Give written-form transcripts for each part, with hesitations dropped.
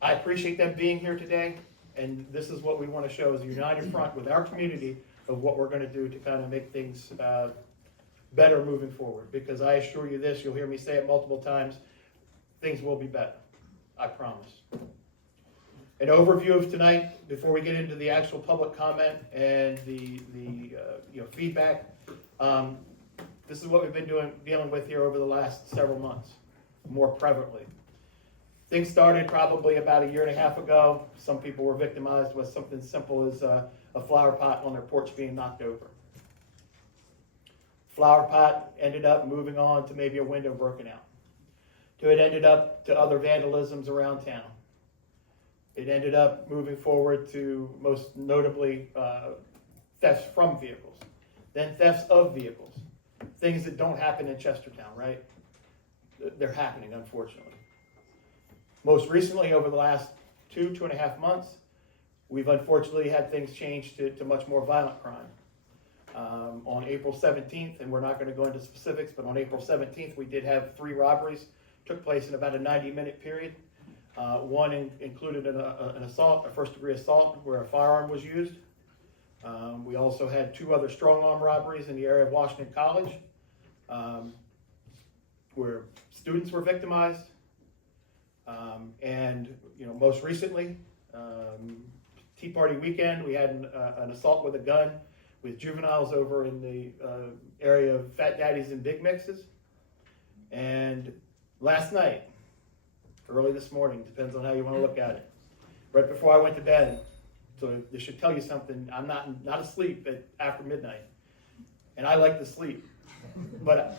I appreciate them being here today, and this is what we want to show as a united front with our community of what we're going to do to kind of make things better moving forward. Because I assure you this, you'll hear me say it multiple times, things will be better. I promise. An overview of tonight before we get into the actual public comment and the feedback. This is what we've been dealing with here over the last several months, more prevalently. Things started probably about 1.5 years ago. Some people were victimized with something simple as a flower pot on their porch being knocked over. Flower pot ended up moving on to maybe a window broken out. It ended up to other vandalisms around town. It ended up moving forward to most notably thefts from vehicles, then thefts of vehicles. Things that don't happen in Chestertown, right? They're happening, unfortunately. Most recently, over the last 2.5 months, we've unfortunately had things change to much more violent crime. On April 17th, and we're not going to go into specifics, but on April 17th, we did have 3 robberies, took place in about a 90-minute period. One included an assault, a first-degree assault, where a firearm was used. We also had 2 other strong-arm robberies in the area of Washington College, where students were victimized. And most recently, Tea Party weekend, we had an assault with a gun with juveniles over in the area of Fat Daddies and Big Mixes. And last night, early this morning, depends on how you want to look at it, right before I went to bed. So this should tell you something. I'm not asleep after midnight, and I like to sleep, but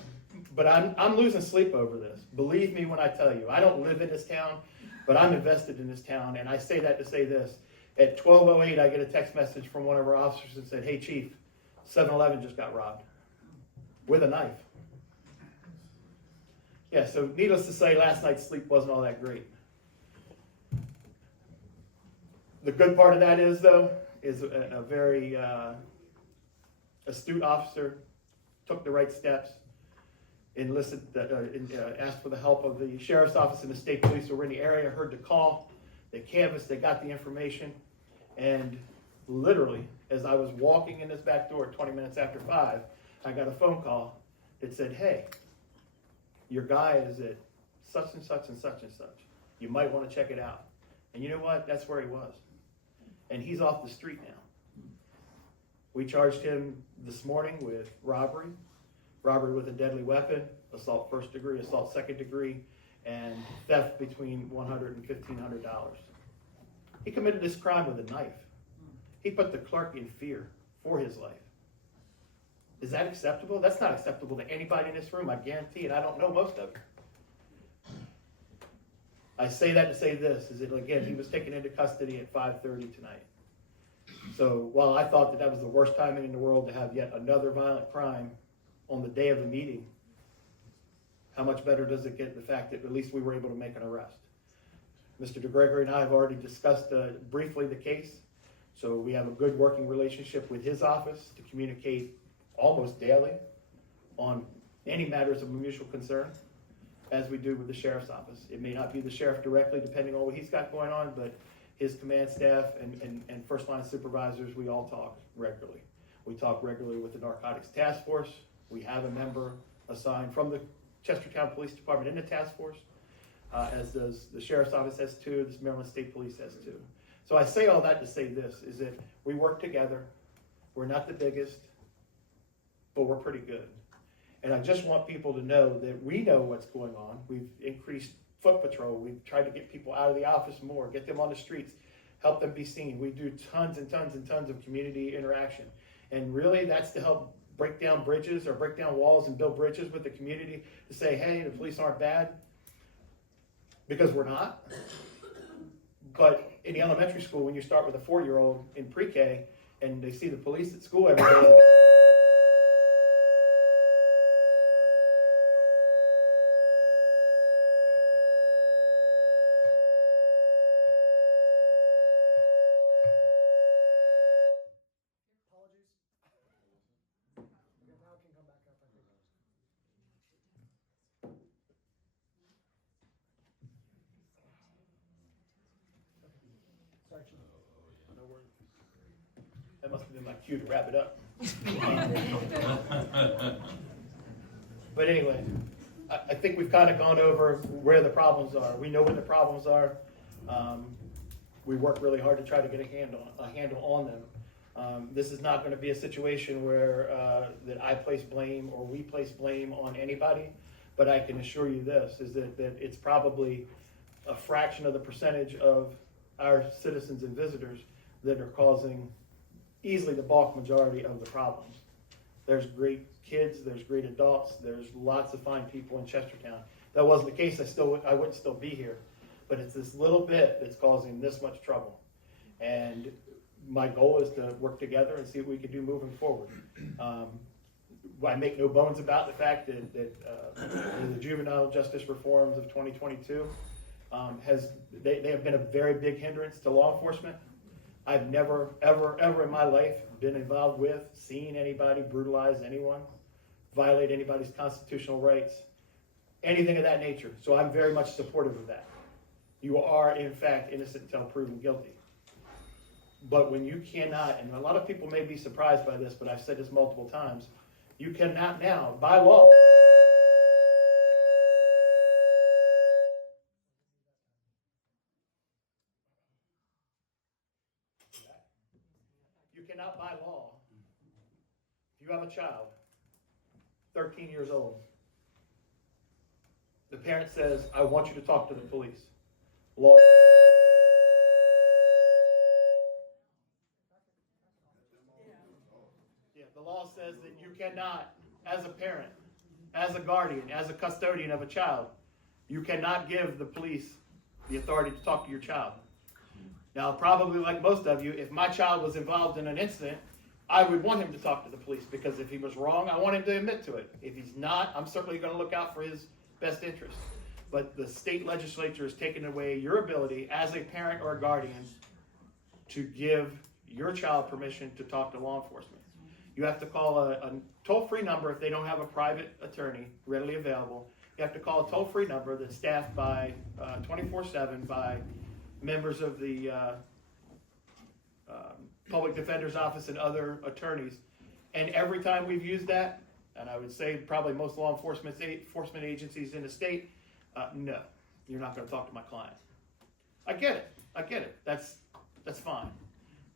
I'm losing sleep over this. Believe me when I tell you, I don't live in this town, but I'm invested in this town, and I say that to say this. At 12:08, I get a text message from one of our officers that said, "Hey Chief, 7-Eleven just got robbed with a knife." Yeah, so needless to say, last night's sleep wasn't all that great. The good part of that is, though, is a very astute officer took the right steps, asked for the help of the sheriff's office and the state police who were in the area, heard the call, they canvassed, they got the information, and literally, as I was walking in this back door at 20 minutes after 5, I got a phone call that said, "Hey, your guy is at such and such and such and such. You might want to check it out." And you know what? That's where he was. And he's off the street now. We charged him this morning with robbery with a deadly weapon, assault first degree, assault second degree, and theft between $100 and $1,500. He committed this crime with a knife. He put the clerk in fear for his life. Is that acceptable? That's not acceptable to anybody in this room, I guarantee it. I don't know most of you. I say that to say this, is that, again, he was taken into custody at 5:30 tonight. So while I thought that was the worst timing in the world to have yet another violent crime on the day of the meeting, how much better does it get the fact that at least we were able to make an arrest? Mr. DeGregory and I have already discussed briefly the case, so we have a good working relationship with his office to communicate almost daily on any matters of mutual concern, as we do with the sheriff's office. It may not be the sheriff directly, depending on what he's got going on, but his command staff and first line supervisors, we all talk regularly. We talk regularly with the narcotics task force. We have a member assigned from the Chestertown Police Department in the task force, as does the sheriff's office has too, the Maryland State Police has too. So I say all that to say this, is that we work together. We're not the biggest, but we're pretty good. And I just want people to know that we know what's going on. We've increased foot patrol. We've tried to get people out of the office more, get them on the streets, help them be seen. We do tons and tons and tons of community interaction. And really that's to help break down bridges or break down walls and build bridges with the community to say, hey, the police aren't bad, because we're not. But in the elementary school, when you start with a 4-year-old in pre-K and they see the police at school every day, cue to wrap it up. But anyway, I think we've kind of gone over where the problems are. We know where the problems are. We work really hard to try to get a handle on them. This is not going to be a situation where that I place blame or we place blame on anybody, but I can assure you this, is that it's probably a fraction of the percentage of our citizens and visitors that are causing easily the bulk majority of the problems. There's great kids, there's great adults, there's lots of fine people in Chestertown. If that wasn't the case, I wouldn't still be here. But it's this little bit that's causing this much trouble. And my goal is to work together and see what we can do moving forward. I make no bones about the fact that the juvenile justice reforms of 2022 they have been a very big hindrance to law enforcement. I've never, ever in my life been involved with, seen anybody brutalize anyone, violate anybody's constitutional rights, anything of that nature. So I'm very much supportive of that. You are, in fact, innocent until proven guilty. But when you cannot, and a lot of people may be surprised by this, but I've said this multiple times, you cannot now, by law, by law, if you have a child, 13 years old, the parent says, I want you to talk to the police. Law. Yeah, the law says that you cannot, as a parent, as a guardian, as a custodian of a child, you cannot give the police the authority to talk to your child. Now, probably like most of you, if my child was involved in an incident, I would want him to talk to the police, because if he was wrong, I want him to admit to it. If he's not, I'm certainly going to look out for his best interest. But the state legislature has taken away your ability as a parent or a guardian to give your child permission to talk to law enforcement. You have to call a toll-free number if they don't have a private attorney readily available. You have to call a toll-free number that's staffed by 24/7 by members of the Public Defender's Office and other attorneys. And every time we've used that, and I would say probably most law enforcement agencies in the state, no, you're not going to talk to my client. I get it. That's fine.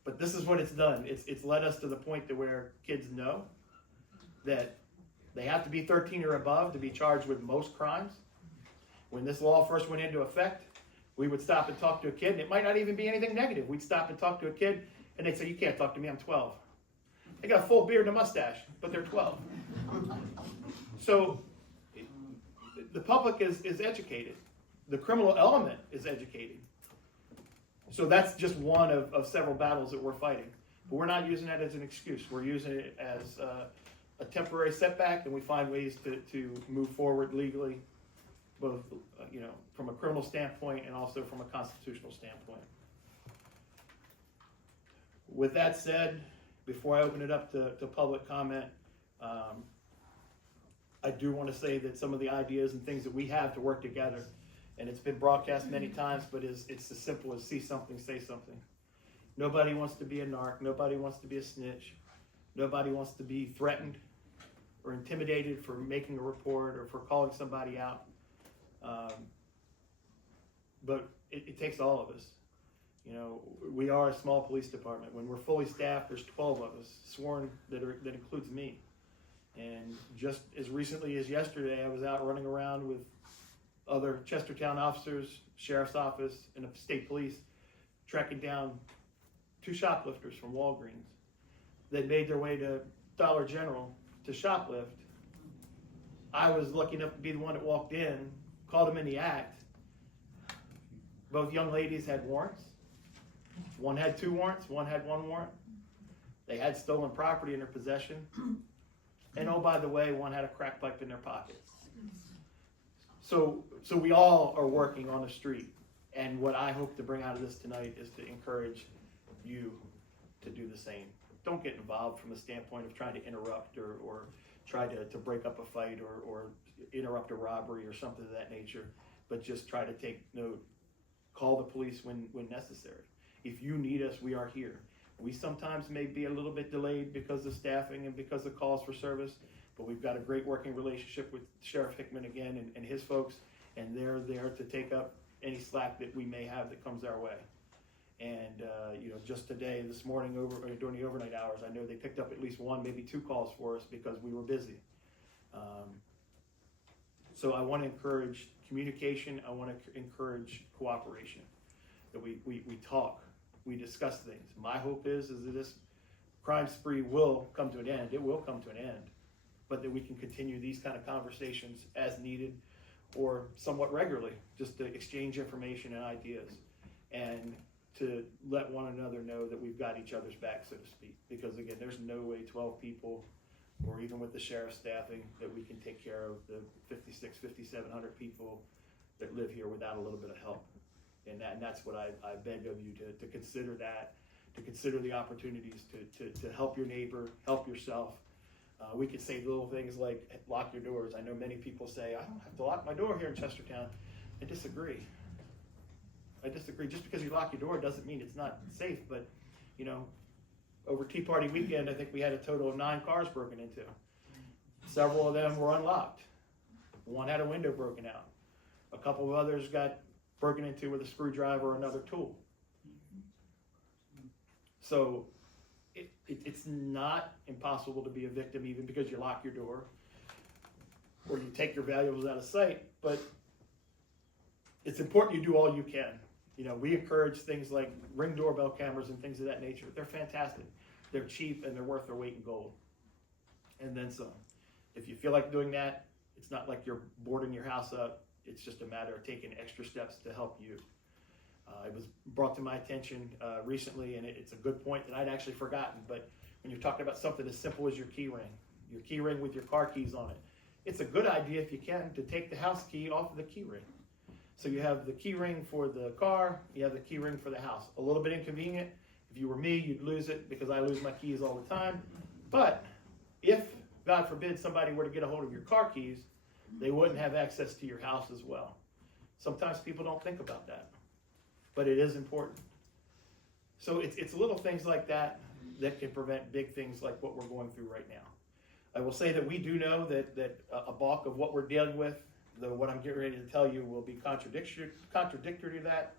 But this is what it's done. It's led us to the point to where kids know that they have to be 13 or above to be charged with most crimes. When this law first went into effect, we would stop and talk to a kid, and it might not even be anything negative. We'd stop and talk to a kid, and they'd say, you can't talk to me, I'm 12. They got a full beard and a mustache, but they're 12. So the public is educated. The criminal element is educated. So that's just one of several battles that we're fighting. But we're not using that as an excuse. We're using it as a temporary setback, and we find ways to move forward legally, both from a criminal standpoint and also from a constitutional standpoint. With that said, before I open it up to public comment, I do want to say that some of the ideas and things that we have to work together, and it's been broadcast many times, but it's as simple as see something, say something. Nobody wants to be a narc. Nobody wants to be a snitch. Nobody wants to be threatened or intimidated for making a report or for calling somebody out. But it takes all of us. We are a small police department. When we're fully staffed, there's 12 of us sworn that includes me. And just as recently as yesterday, I was out running around with other Chestertown officers, sheriff's office, and the state police, tracking down 2 shoplifters from Walgreens that made their way to Dollar General to shoplift. I was lucky enough to be the one that walked in, called them in the act. Both young ladies had warrants. One had 2 warrants, one had 1 warrant. They had stolen property in their possession. And oh, by the way, one had a crack pipe in their pocket. So we all are working on the street. And what I hope to bring out of this tonight is to encourage you to do the same. Don't get involved from the standpoint of trying to interrupt or try to break up a fight or interrupt a robbery or something of that nature, but just try to take note. Call the police when necessary. If you need us, we are here. We sometimes may be a little bit delayed because of staffing and because of calls for service, but we've got a great working relationship with Sheriff Hickman again and his folks, and they're there to take up any slack that we may have that comes our way. And just today, this morning, during the overnight hours, I know they picked up at least one, maybe two calls for us because we were busy. So I want to encourage communication. I want to encourage cooperation. That we talk, we discuss things. My hope is that this crime spree will come to an end. It will come to an end, but that we can continue these kind of conversations as needed, or somewhat regularly, just to exchange information and ideas, and to let one another know that we've got each other's back, so to speak. Because again, there's no way 12 people, or even with the sheriff's staffing, that we can take care of the 5,700 people that live here without a little bit of help. And that's what I beg of you, to consider that, to consider the opportunities to help your neighbor, help yourself. We could say little things like lock your doors. I know many people say, I don't have to lock my door here in Chestertown. I disagree. Just because you lock your door doesn't mean it's not safe, but over Tea Party weekend, I think we had a total of 9 cars broken into. Several of them were unlocked. One had a window broken out. A couple of others got broken into with a screwdriver or another tool. So it's not impossible to be a victim even because you lock your door or you take your valuables out of sight, but it's important you do all you can. We encourage things like Ring doorbell cameras and things of that nature. They're fantastic. They're cheap and they're worth their weight in gold. And then some. If you feel like doing that, it's not like you're boarding your house up. It's just a matter of taking extra steps to help you. It was brought to my attention recently, and it's a good point that I'd actually forgotten, but when you're talking about something as simple as your key ring with your car keys on it, it's a good idea, if you can, to take the house key off of the key ring. So you have the key ring for the car, you have the key ring for the house. A little bit inconvenient. If you were me, you'd lose it because I lose my keys all the time. But if, God forbid, somebody were to get a hold of your car keys, they wouldn't have access to your house as well. Sometimes people don't think about that, but it is important. So it's little things like that that can prevent big things like what we're going through right now. I will say that we do know that a bulk of what we're dealing with, though what I'm getting ready to tell you will be contradictory to that,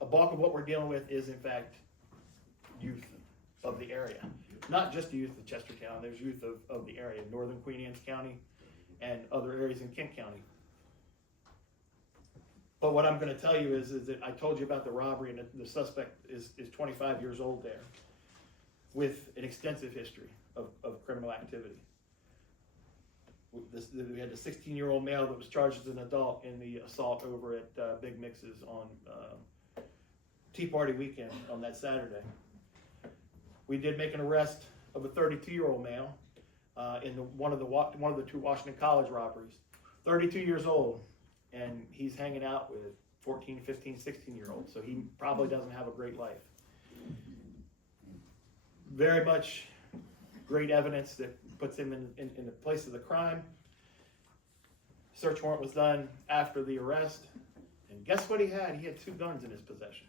a bulk of what we're dealing with is in fact youth of the area. Not just the youth of Chestertown, there's youth of the area, northern Queen Anne's County and other areas in Kent County. But what I'm going to tell you is that I told you about the robbery, and the suspect is 25 years old there with an extensive history of criminal activity. We had a 16-year-old male that was charged as an adult in the assault over at Big Mix's on Tea Party weekend on that Saturday. We did make an arrest of a 32-year-old male in one of the 2 Washington College robberies. 32 years old, and he's hanging out with 14, 15, 16-year-olds, so he probably doesn't have a great life. Very much great evidence that puts him in the place of the crime. Search warrant was done after the arrest, and guess what he had? He had 2 guns in his possession.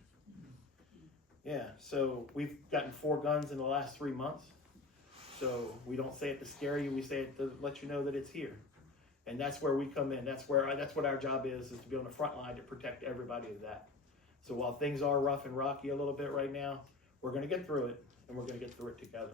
Yeah, so we've gotten 4 guns in the last 3 months. So we don't say it to scare you, we say it to let you know that it's here. And that's where we come in. That's what our job is to be on the front line to protect everybody of that. So while things are rough and rocky a little bit right now, we're going to get through it, and we're going to get through it together.